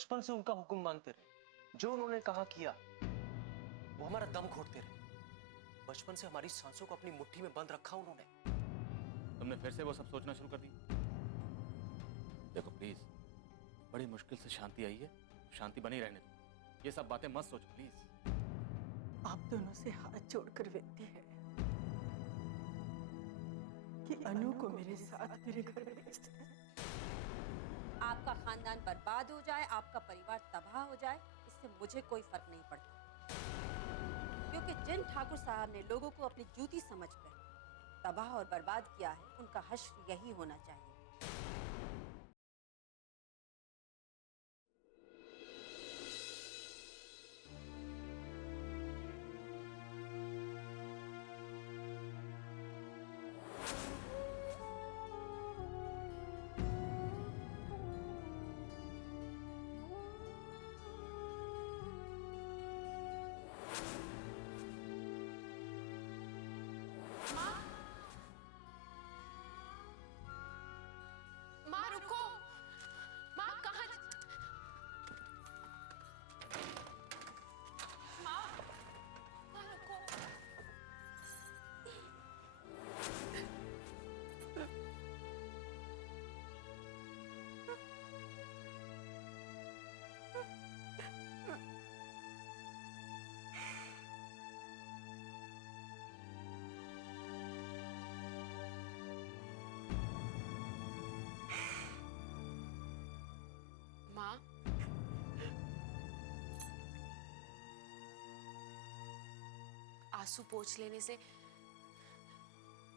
बचपन से उनका हुक्म मानते रहे, जो उन्होंने कहा किया। वो हमारा दम घोटते रहे। बचपन से हमारी सांसों को अपनी मुट्ठी में बंद रखा उन्होंने। तुमने फिर से वो सब सोचना शुरू कर दी? देखो प्लीज, बड़ी मुश्किल से शांति आई है, शांति बनी रहने दो। ये सब बातें मत सोचो प्लीज। आप दोनों से हाथ जोड़कर विनती है कि अनु को मेरे साथ मेरे घर भेज दें। आपका खानदान बर्बाद हो जाए, आपका परिवार तबाह हो जाए, इससे मुझे कोई फर्क नहीं पड़ता, क्योंकि जिन ठाकुर साहब ने लोगों को अपनी जूती समझकर तबाह और बर्बाद किया है, उनका हश्र यही होना चाहिए। माँ रुको, माँ कहाँ? माँ, माँ रुको। माँ, आंसू पोंछ लेने से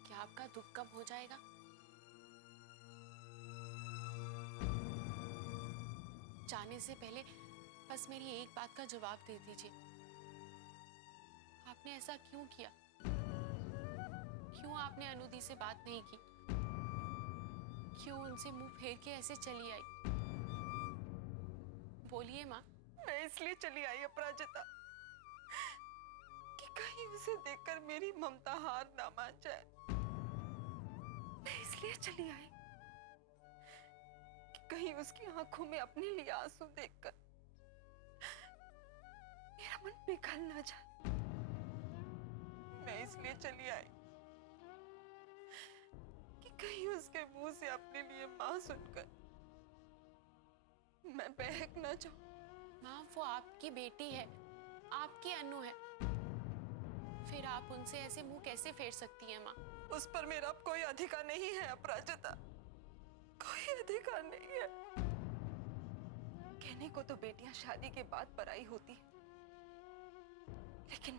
क्या आपका दुख कम हो जाएगा? जाने से पहले बस मेरी एक बात का जवाब दे दीजिए। आपने ऐसा क्यों किया? क्यों आपने अनुदी से बात नहीं की? क्यों उनसे मुंह फेर के ऐसे चली आई? बोलिए माँ। मैं इसलिए चली आई अपराजिता कि कहीं उसे देखकर मेरी ममता हार ना मान जाए। मैं इसलिए चली आई कि कहीं उसकी आंखों में अपने लिए आंसू देखकर मेरा मन पिघल ना जाए। मैं इसलिए चली आई कि कहीं उसके मुंह से अपने लिए मां सुनकर मैं बहक ना जाऊं। माँ, वो आपकी बेटी है, आपकी अनु है, फिर आप उनसे ऐसे मुंह कैसे फेर सकती हैं माँ? उस पर मेरा अब कोई अधिकार नहीं है अपराजिता, कोई अधिकार नहीं है। कहने को तो बेटियां शादी के बाद पराई होती है, लेकिन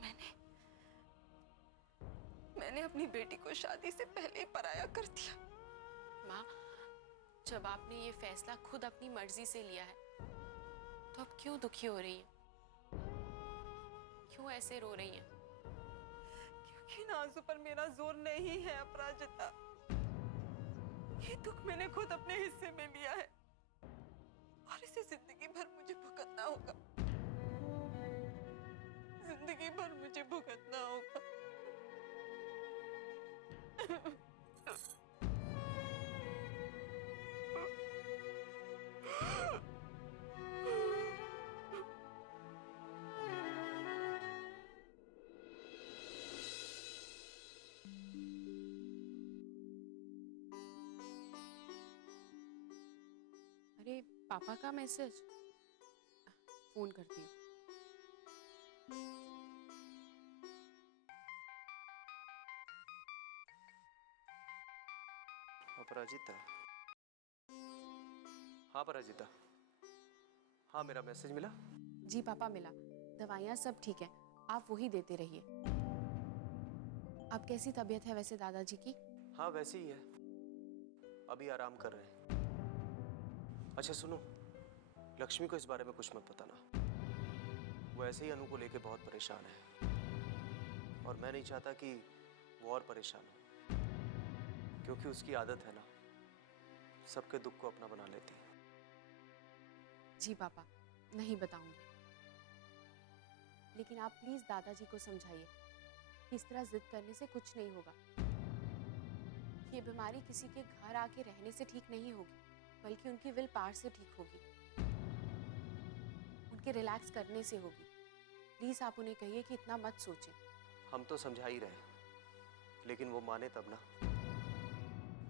मैंने अपनी बेटी को शादी से पहले ही पराया कर दिया। माँ, जब आपने ये फैसला खुद अपनी मर्जी से लिया है, तो अब क्यों दुखी हो रही हैं? क्यों ऐसे रो रही हैं? क्योंकि नाजू पर मेरा जोर नहीं है अपराजिता। ये दुख मैंने खुद अपने हिस्से में लिया है और इसे जिंदगी भर मुझे भुगतना होगा। जिंदगी भर मुझे भुगतना होगा। अरे पापा का मैसेज, फोन करती हूँ। अपराजिता। हाँ अपराजिता। हाँ, मेरा मैसेज मिला? जी पापा, मिला। दवाइयाँ सब ठीक है, आप वही देते रहिए। अब कैसी तबीयत है वैसे दादाजी की? हाँ वैसे ही है, अभी आराम कर रहे हैं। अच्छा सुनो, लक्ष्मी को इस बारे में कुछ मत बताना। वो ऐसे ही अनु को लेके बहुत परेशान है और मैं नहीं चाहता कि वो और परेशान हो, क्योंकि उसकी आदत है ना, सबके दुख को अपना बना लेती है। जी पापा, नहीं बताऊंगी, लेकिन आप प्लीज दादाजी को समझाइए कि इस तरह जिद करने से कुछ नहीं होगा। ये बीमारी किसी के घर आके रहने से ठीक नहीं होगी, बल्कि उनकी विल पावर से ठीक होगी। के रिलैक्स करने से होगी। प्लीज आप उन्हें कहिए कि इतना मत सोचें। हम तो समझा ही रहे, लेकिन वो माने तब ना।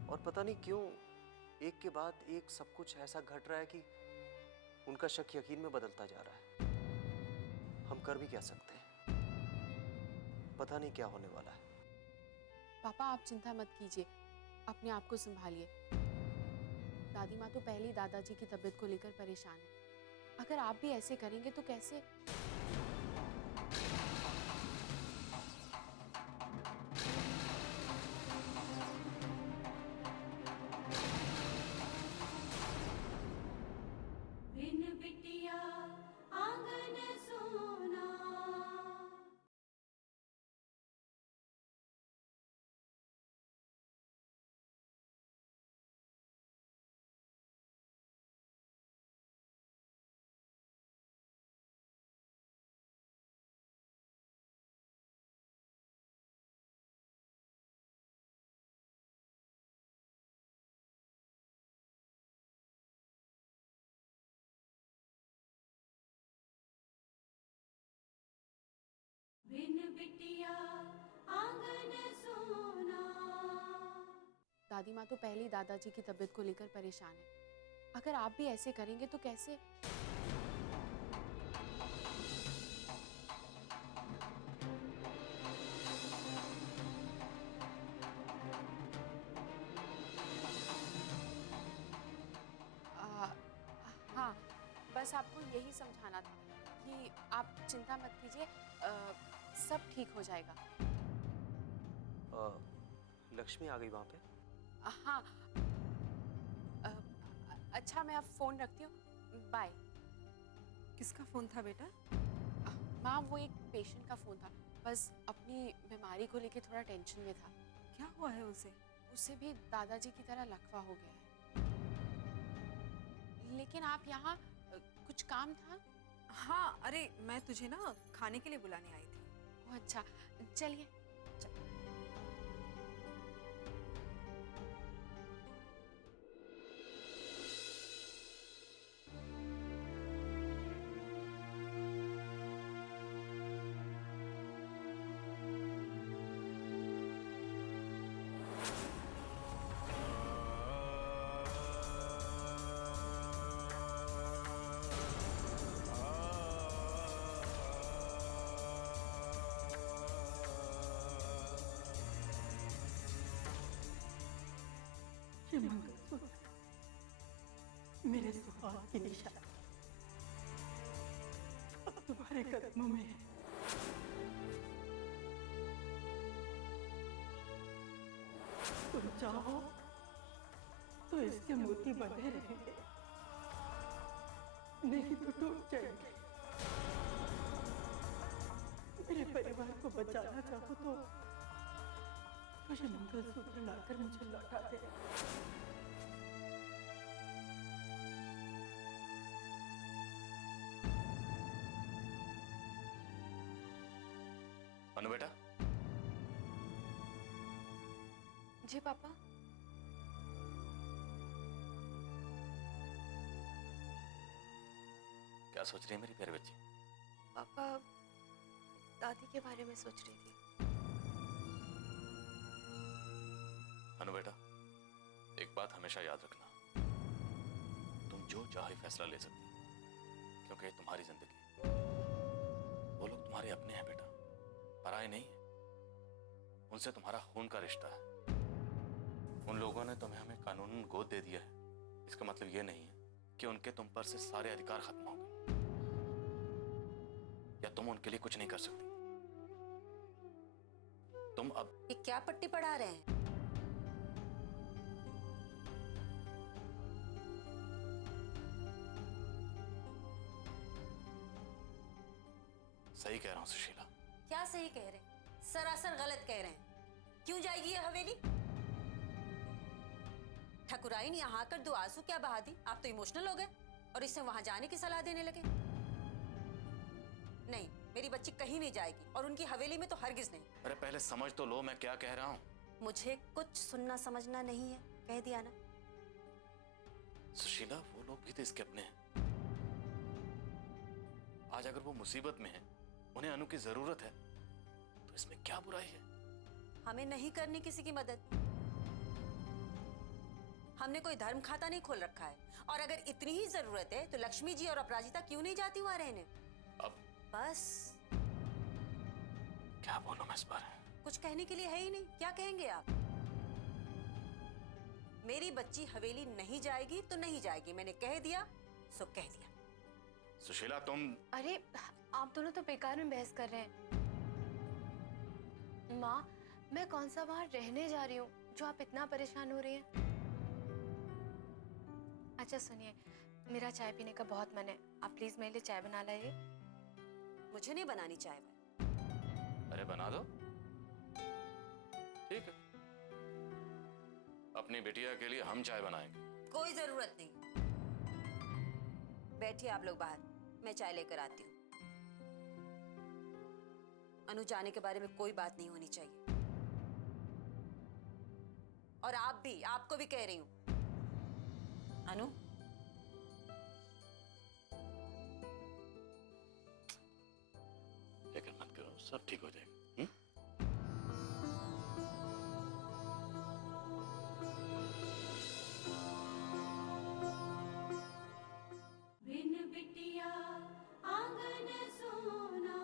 और पता नहीं क्यों एक के बाद एक सब कुछ ऐसा घट रहा है कि उनका शक यकीन में बदलता जा रहा है। हम कर भी क्या सकते हैं, पता नहीं क्या होने वाला है। पापा आप चिंता मत कीजिए, अपने आप को संभालिए। दादी माँ तो पहले ही दादाजी की तबीयत को लेकर परेशान है। अगर आप भी ऐसे करेंगे तो कैसे? बिन बिटिया आंगन सोना। दादी माँ तो पहले ही दादाजी की तबीयत को लेकर परेशान है। अगर आप भी ऐसे करेंगे तो कैसे? हाँ, बस आपको यही समझाना था कि आप चिंता मत कीजिए, सब ठीक हो जाएगा। लक्ष्मी आ गई वहां पे? हाँ। अच्छा मैं अब फोन रखती हूँ, बाय। किसका फोन था बेटा? माँ वो एक पेशेंट का फोन था, बस अपनी बीमारी को लेके थोड़ा टेंशन में था। क्या हुआ है उसे? उससे भी दादाजी की तरह लकवा हो गया है। लेकिन आप यहाँ कुछ काम था? हाँ, अरे मैं तुझे ना खाने के लिए बुलाने आई थी। ओह अच्छा, चलिए। ये मंगलसूत्र मेरे सुहाग की निशानी अब तुम्हारे कदमों में है। तुम चाहो तो इसके मोती बंधे रहेंगे, नहीं तो टूट जाएंगे। मेरे परिवार को बचाना चाहो तो ये मंगलसूत्र लाकर मुझे लौटा दे। अनु बेटा, जी पापा। क्या सोच रही है मेरी प्यारी बच्ची? पापा दादी के बारे में सोच रही थी। अनु बेटा, एक बात हमेशा याद रखना, तुम जो चाहे फैसला ले सकती हो, क्योंकि तुम्हारी जिंदगी, वो लोग तुम्हारे अपने हैं बेटा, पराए नहीं है। उनसे तुम्हारा खून का रिश्ता है। उन लोगों ने तुम्हें हमें कानूनन गोद दे दिया है, इसका मतलब ये नहीं है कि उनके तुम पर से सारे अधिकार खत्म हो गए या तुम उनके लिए कुछ नहीं कर सकती। तुम अब ये क्या पट्टी पढ़ा रहे हैं? सही कह रहा हूं सुशीला। क्या सही कह रहे हैं? सरासर गलत कह रहे हैं। क्यों जाएगी ये हवेली? ठकुराई ने यहाँ आकर 2 आंसू क्या बहा दी? आप तो इमोशनल हो गए और इससे वहां जाने की सलाह देने लगे। नहीं, मेरी बच्ची कहीं नहीं जाएगी और उनकी हवेली में तो हरगिज नहीं। अरे पहले समझ तो लो मैं क्या कह रहा हूं। मुझे कुछ सुनना समझना नहीं है, कह दिया ना। सुशीला, वो लोग भी तो इसके अपने हैं। आज अगर वो मुसीबत में है, उन्हें अनु की जरूरत है, तो इसमें क्या बुराई है? हमें नहीं करनी किसी की मदद। हमने कोई धर्म खाता नहीं खोल रखा है, और अगर इतनी ही जरूरत है तो लक्ष्मी जी और अपराजिता क्यों नहीं जाती वहां रहने? अब बस। क्या बोलूं मैं इस बारे? कुछ कहने के लिए है ही नहीं, क्या कहेंगे आप? मेरी बच्ची हवेली नहीं जाएगी तो नहीं जाएगी, मैंने कह दिया सो कह दिया। सुशीला तुम। अरे आप दोनों तो बेकार में बहस कर रहे हैं। माँ, मैं कौन सा वहां रहने जा रही हूँ जो आप इतना परेशान हो रही हैं? अच्छा सुनिए, मेरा चाय पीने का बहुत मन है, आप प्लीज मेरे लिए चाय बना लाइए। मुझे नहीं बनानी चाय। अरे बना दो, ठीक है। अपनी बिटिया के लिए हम चाय बनाएंगे। कोई जरूरत नहीं, बैठिए आप लोग बाहर, मैं चाय लेकर आती हूँ। अनु जाने के बारे में कोई बात नहीं होनी चाहिए, और आप भी, आपको भी कह रही हूँ। अनु, लेकिन मत करो, सब ठीक हो जाएगा। बिन बिटिया आंगन सोना।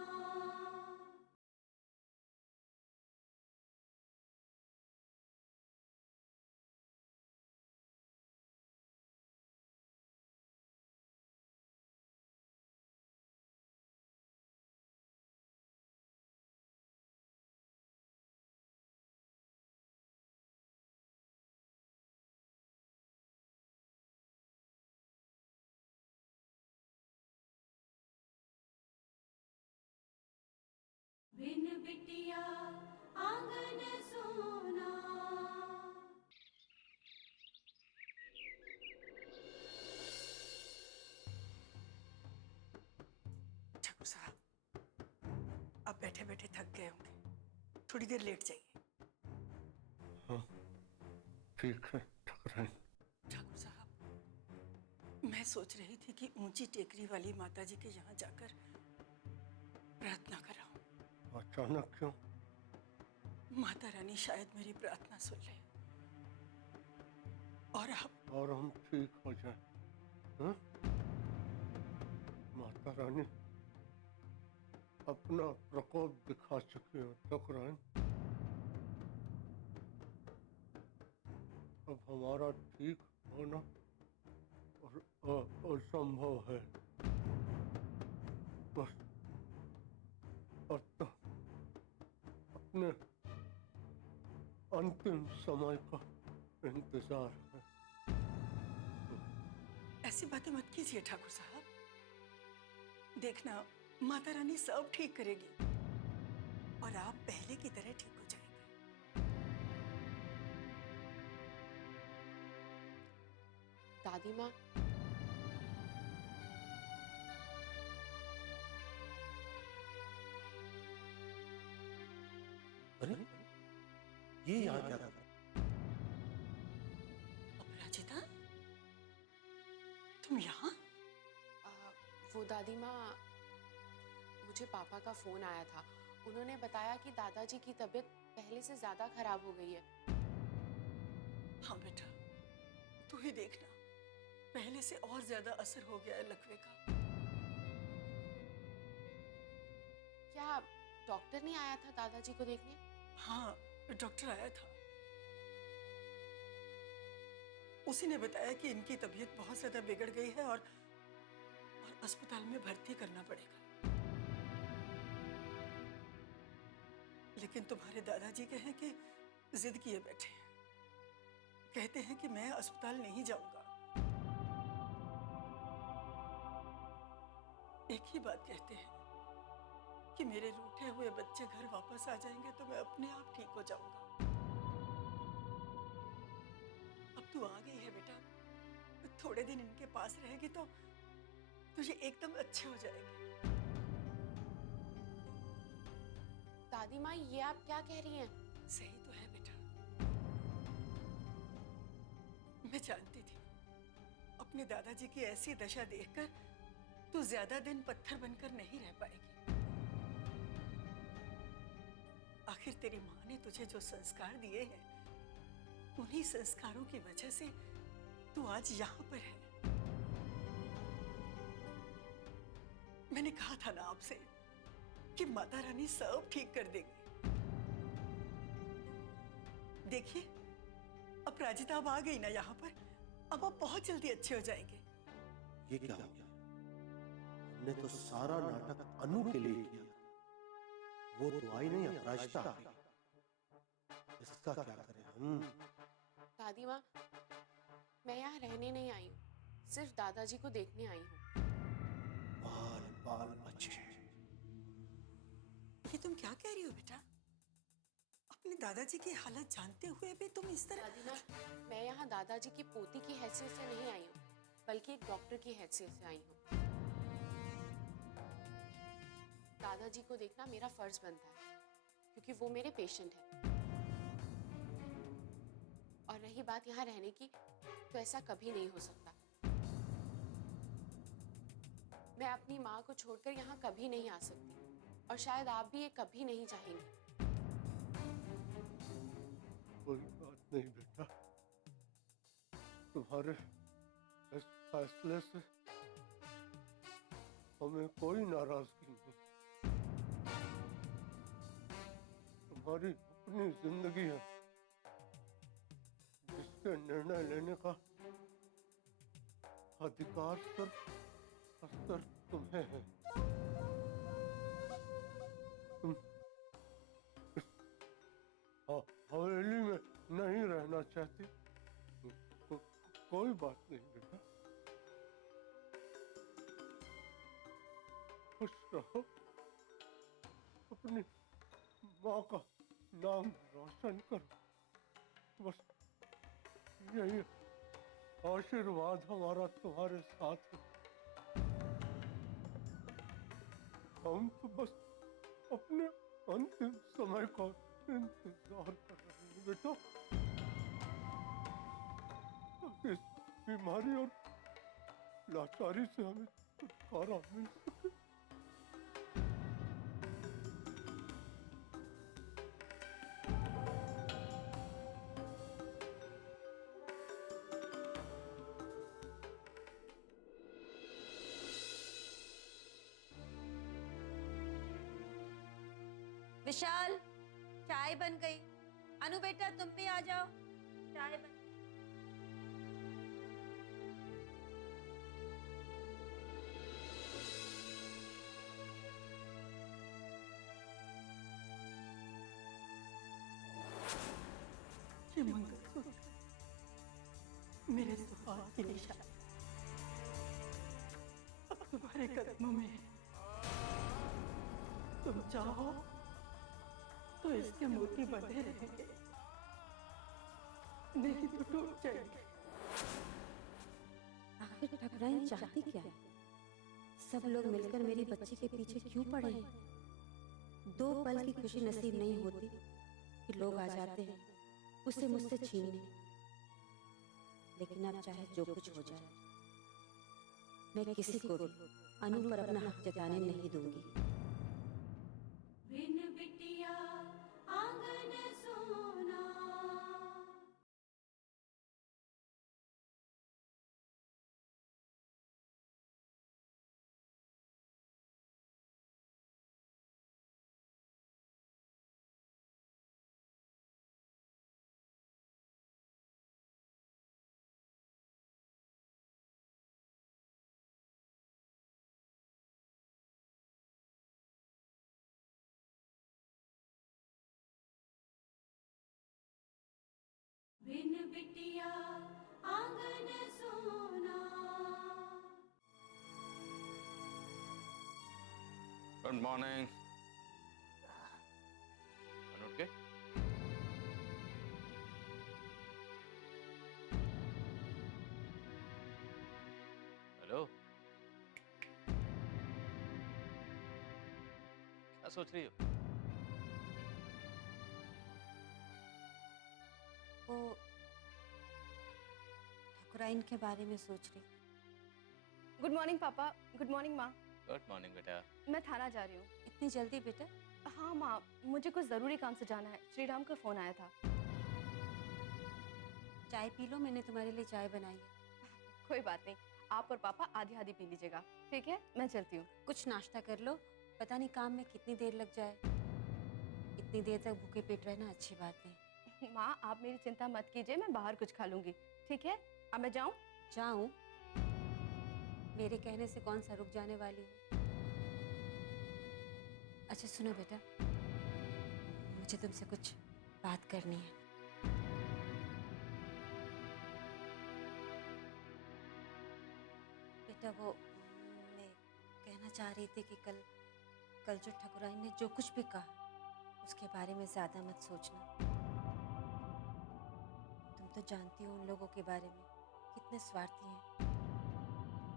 बिन बिटिया आंगन सोना। ठाकुर साहब, आप बैठे बैठे थक गए होंगे, थोड़ी देर लेट जाइए। हाँ, ठीक है ठाकुर साहब, मैं सोच रही थी कि ऊंची टेकरी वाली माता जी के यहाँ जाकर प्रार्थना कराऊं। अचानक क्यों? माता रानी शायद मेरी प्रार्थना सुन ले और हम ठीक हो जाए। हाँ? माता रानी अपना प्रकोप दिखा चुकी हो ठाकुराइन। अब हमारा ठीक होना असंभव है। बस अब तो अपने अंतिम समय का इंतजार है। ऐसी बातें मत कीजिए ठाकुर साहब, देखना माता रानी सब ठीक करेगी और आप पहले की तरह ठीक हो जाएंगे। दादी माँ, अरे ये यहाँ क्या था? अपराजिता, तुम यहाँ? वो दादी माँ, मुझे पापा का फोन आया था। उन्होंने बताया कि दादाजी की तबीयत पहले से ज्यादा खराब हो गई है। हाँ बेटा, तू ही देखना, पहले से और ज्यादा असर हो गया है लकवे का। क्या डॉक्टर नहीं आया था दादाजी को देखने? हाँ, डॉक्टर आया था। उसी ने बताया कि इनकी तबीयत बहुत ज्यादा बिगड़ गई है और अस्पताल में भर्ती करना पड़ेगा। लेकिन तुम्हारे दादाजी कहें कि जिद किए बैठे हैं, कहते हैं कि मैं अस्पताल नहीं जाऊंगा। एक ही बात कहते हैं कि मेरे रूठे हुए बच्चे घर वापस आ जाएंगे तो मैं अपने आप ठीक हो जाऊंगा। अब तू आ गई है बेटा, थोड़े दिन इनके पास रहेगी तो तुझे एकदम अच्छे हो जाएगी। दादी माँ, ये आप क्या कह रही हैं? सही तो है बेटा, मैं जानती थी अपने दादाजी की ऐसी दशा देखकर तू ज्यादा दिन पत्थर बनकर नहीं रह पाएगी। आखिर तेरी माँ ने तुझे जो संस्कार दिए हैं, उन्हीं संस्कारों की वजह से तू आज यहाँ पर है। मैंने कहा था ना आपसे कि माता रानी सब ठीक कर देंगी। देखिए, अपराजिता अब आ गई ना यहाँ पर, अब आप बहुत जल्दी अच्छे हो जाएंगे। ये क्या हो गया? हमने तो सारा नाटक अनु के लिए किया, वो तो आई नहीं, अपराजिता आ गई। इसका क्या करें हम? दादी माँ, मैं यहाँ रहने नहीं आई हूँ, सिर्फ दादाजी को देखने आई हूँ। बाल बाल बचे। ये तुम क्या कह रही हो बेटा? अपने दादाजी की हालत जानते हुए भी तुम इस तरह? दादी माँ, मैं यहाँ दादाजी की पोती की हैसियत से नहीं आई हूँ, बल्कि एक डॉक्टर की हैसियत से आई हूँ। दादाजी को देखना मेरा फर्ज बनता है, क्योंकि वो मेरे पेशेंट हैं। और रही बात यहाँ रहने की, तो ऐसा कभी नहीं हो सकता। मैं अपनी माँ को छोड़कर यहाँ कभी नहीं आ सकती, और शायद आप भी ये कभी नहीं चाहेंगे। कोई बात नहीं बेटा, तुम्हारे इस फैसले से हमें कोई नाराजगी नहीं। तुम्हारी अपनी जिंदगी है, जिसके निर्णय लेने का अधिकार सिर्फ तुम्हें है। तुम हवेली में नहीं रहना चाहती, कोई बात नहीं बेटा, खुश रहो, अपनी माँ का नाम रोशन करो, बस यही आशीर्वाद हमारा तुम्हारे साथ है। हम तो बस अपने अंतिम समय का इंतजार कर रहे हैं बेटा, इस बीमारी और लाचारी से हमें छुटकारा मिल सके। विशाल, चाय बन गई। अनु बेटा, तुम भी आ जाओ, चाय बन। ये मंगलसूत्र मेरे सुहाग की निशानी अब तुम्हारे कदमों में है। तुम चाहो तो इसके मोती बंधे रहेंगे, नहीं तो टूट जाएंगे। आखिर ठाकुराइन चाहती क्या है? सब लोग मिलकर मेरी बच्ची के पीछे क्यों पड़े हैं? 2 पल की खुशी नसीब नहीं होती कि लोग आ जाते हैं उसे मुझसे छीनने। लेकिन अब चाहे जो कुछ हो जाए, मैं किसी को भी अनु पर अपना हक जताने नहीं दूंगी। बिन बिटिया आंगन सोना। बिन बिटिया आंगन सोना। Good morning. उठ के हेलो, क्या सोच रही हो? वो ठाकुराइन के बारे में सोच रही। गुड मॉर्निंग पापा। गुड मॉर्निंग माँ। गुड मॉर्निंग बेटा। मैं थाना जा रही हूँ। इतनी जल्दी बेटा? हाँ माँ, मुझे कुछ ज़रूरी काम से जाना है। श्रीराम का फ़ोन आया था। चाय पी लो, मैंने तुम्हारे लिए चाय बनाई है। कोई बात नहीं, आप और पापा आधी आधी पी लीजिएगा, ठीक है? मैं चलती हूँ। कुछ नाश्ता कर लो, पता नहीं काम में कितनी देर लग जाए। इतनी देर तक भूखे पेट रहना अच्छी बात नहीं। माँ, आप मेरी चिंता मत कीजिए, मैं बाहर कुछ खा लूँगी, ठीक है? अब मैं जाऊँ? जाऊं? मेरे कहने से कौन सा रुक जाने वाली हूँ। अच्छा सुनो बेटा, मुझे तुमसे कुछ बात करनी है। बेटा वो मैं कहना चाह रही थी कि कल जो ठकुराइन ने जो कुछ भी कहा उसके बारे में ज्यादा मत सोचना। तुम तो जानती हो उन लोगों के बारे में कितने स्वार्थी हैं,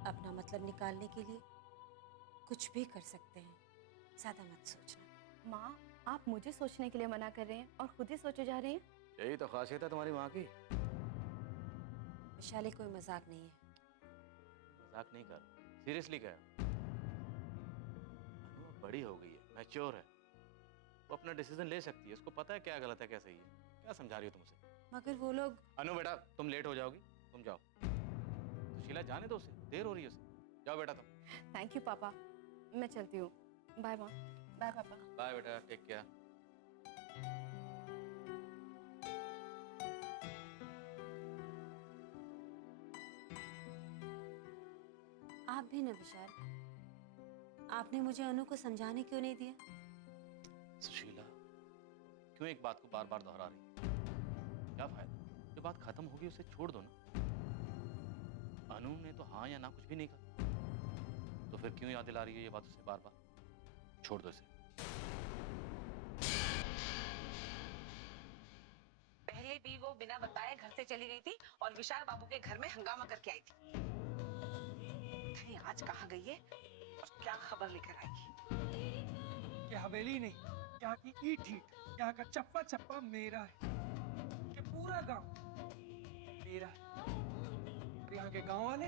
अपना मतलब निकालने के लिए कुछ भी कर सकते हैं। ज्यादा मत सोचना। माँ, आप मुझे सोचने के लिए मना कर रहे हैं और खुद ही सोचे जा रहे हैं। यही तो खासियत है तुम्हारी माँ की। विशाली कोई मजाक नहीं है। मजाक नहीं कर, सीरियसली कह। अनु अब बड़ी हो गई है, मैच्योर है, वो अपना डिसीजन ले सकती है। उसको पता है क्या गलत है क्या सही है। क्या समझा रही हो तुम उसे? मगर वो लोग। अनु बेटा, तुम लेट हो जाओगी, तुम जाओ। सुशीला जाने दो उसे, देर हो रही है उसे। जाओ बेटा तुम। थैंक यू पापा, मैं चलती हूँ। बाय माँ। बाय पापा। बाय बेटा, टेक केयर। आप भी ना विशाल, आपने मुझे अनु को समझाने क्यों नहीं दिया? सुशीला, क्यों एक बात को बार बार दोहरा रही है? क्या फायदा? जो बात खत्म होगी उसे छोड़ दो ना। अनु ने तो हाँ या ना कुछ भी नहीं कहा, तो फिर क्यों याद दिला रही है ये बात उसे बार बार? छोड़ दो इसे। पहले भी वो बिना बताए घर से चली गई थी और विशाल बाबू के घर में हंगामा करके आई थी। नहीं, आज कहाँ गई है और क्या खबर लेकर आएगी? कि हवेली नहीं, यहाँ की ईंट ईंट, यहाँ का चप्पा चप्पा मेरा है। कि पूरा गांव मेरा है। और यहाँ के गांव वाले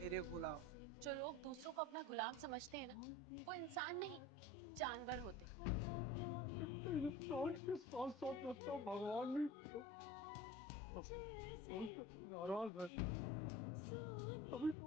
मेरे गुलाम। जो लोग दूसरों को अपना गुलाम समझते हैं ना, वो इंसान नहीं, जानवर होते हैं। भगवान भी नाराज है। अभी तो